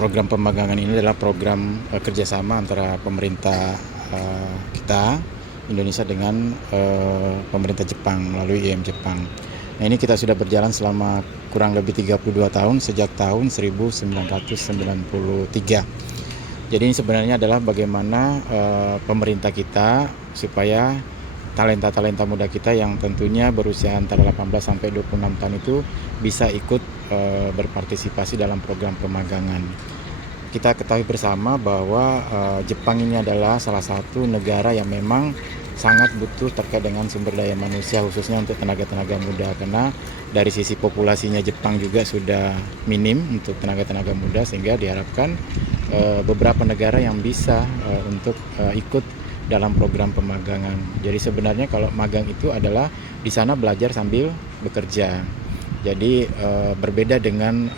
Program pemagangan ini adalah program kerjasama antara pemerintah kita Indonesia dengan pemerintah Jepang melalui IM Jepang. Nah, ini kita sudah berjalan selama kurang lebih 32 tahun sejak tahun 1993. Jadi ini sebenarnya adalah bagaimana pemerintah kita supaya talenta-talenta muda kita yang tentunya berusia antara 18 sampai 26 tahun itu bisa ikut berpartisipasi dalam program pemagangan. Kita ketahui bersama bahwa Jepang ini adalah salah satu negara yang memang sangat butuh terkait dengan sumber daya manusia, khususnya untuk tenaga-tenaga muda, karena dari sisi populasinya Jepang juga sudah minim untuk tenaga-tenaga muda, sehingga diharapkan beberapa negara yang bisa untuk ikut dalam program pemagangan. Jadi sebenarnya kalau magang itu adalah di sana belajar sambil bekerja. Jadi berbeda dengan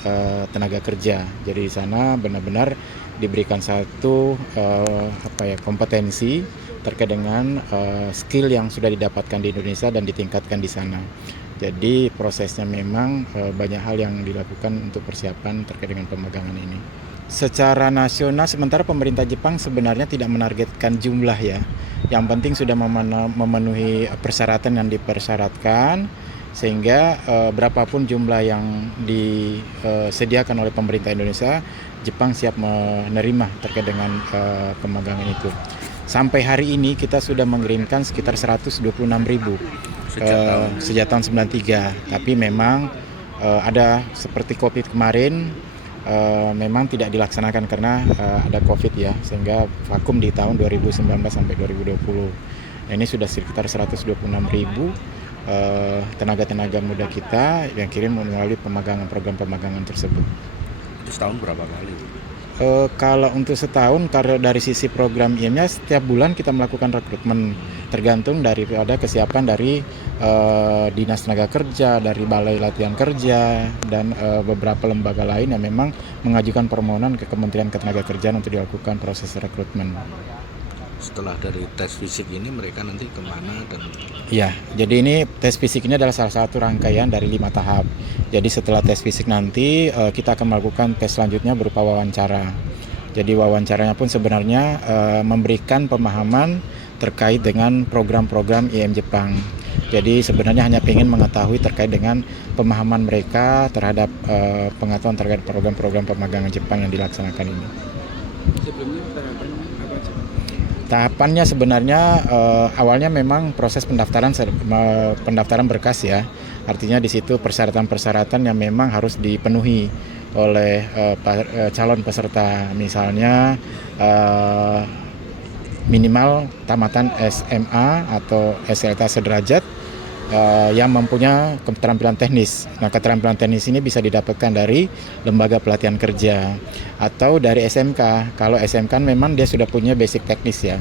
tenaga kerja. Jadi di sana benar-benar diberikan satu kompetensi terkait dengan skill yang sudah didapatkan di Indonesia dan ditingkatkan di sana. Jadi prosesnya memang banyak hal yang dilakukan untuk persiapan terkait dengan pemagangan ini. Secara nasional sementara pemerintah Jepang sebenarnya tidak menargetkan jumlah ya. Yang penting sudah memenuhi persyaratan yang dipersyaratkan, sehingga berapapun jumlah yang disediakan oleh pemerintah Indonesia, Jepang siap menerima terkait dengan pemagangan itu. Sampai hari ini kita sudah mengirimkan sekitar 126.000 sejak tahun 93. Tapi memang ada seperti COVID kemarin, memang tidak dilaksanakan karena ada COVID ya, sehingga vakum di tahun 2019 sampai 2020. Nah, ini sudah sekitar 126.000 tenaga-tenaga muda kita yang kirim melalui program pemagangan tersebut. Itu setahun berapa kali? Kalau untuk setahun, karena dari sisi program IM-nya setiap bulan kita melakukan rekrutmen, tergantung daripada kesiapan dari Dinas Tenaga Kerja, dari Balai Latihan Kerja, dan beberapa lembaga lain yang memang mengajukan permohonan ke Kementerian Ketenagakerjaan untuk dilakukan proses rekrutmen. Setelah dari tes fisik ini mereka nanti kemana dan? Ya, jadi ini tes fisik ini adalah salah satu rangkaian dari 5 tahap. Jadi setelah tes fisik nanti kita akan melakukan tes selanjutnya berupa wawancara. Jadi wawancaranya pun sebenarnya memberikan pemahaman terkait dengan program-program IM Jepang. Jadi sebenarnya hanya ingin mengetahui terkait dengan pemahaman mereka terhadap pengetahuan terkait program-program pemagangan Jepang yang dilaksanakan ini. Sebelumnya tahapannya apa aja? Tahapannya sebenarnya awalnya memang proses pendaftaran berkas ya. Artinya di situ persyaratan-persyaratan yang memang harus dipenuhi oleh calon peserta. Misalnya minimal tamatan SMA atau SLTA sederajat yang mempunyai keterampilan teknis. Nah, keterampilan teknis ini bisa didapatkan dari lembaga pelatihan kerja atau dari SMK. Kalau SMK memang dia sudah punya basic teknis ya.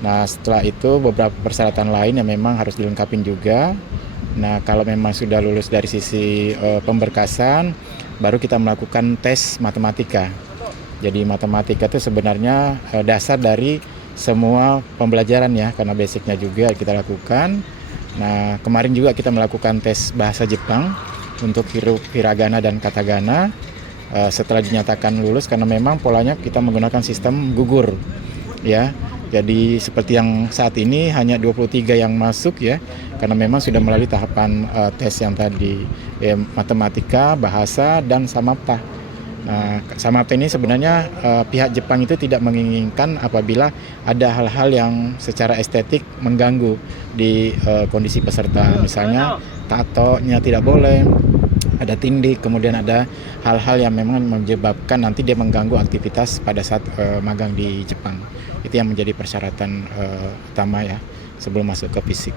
Nah, setelah itu beberapa persyaratan lain yang memang harus dilengkapi juga. Nah, kalau memang sudah lulus dari sisi pemberkasan, baru kita melakukan tes matematika. Jadi matematika itu sebenarnya dasar dari semua pembelajaran ya, karena basicnya juga kita lakukan. Nah, kemarin juga kita melakukan tes bahasa Jepang untuk hiragana dan katakana setelah dinyatakan lulus, karena memang polanya kita menggunakan sistem gugur ya. Jadi seperti yang saat ini hanya 23 yang masuk ya, karena memang sudah melalui tahapan tes yang tadi matematika, bahasa, dan samapta. Nah, samapta ini sebenarnya pihak Jepang itu tidak menginginkan apabila ada hal-hal yang secara estetik mengganggu di kondisi peserta. Misalnya tatonya tidak boleh, ada tindik, kemudian ada hal-hal yang memang menyebabkan nanti dia mengganggu aktivitas pada saat magang di Jepang. Itu yang menjadi persyaratan utama ya sebelum masuk ke fisik.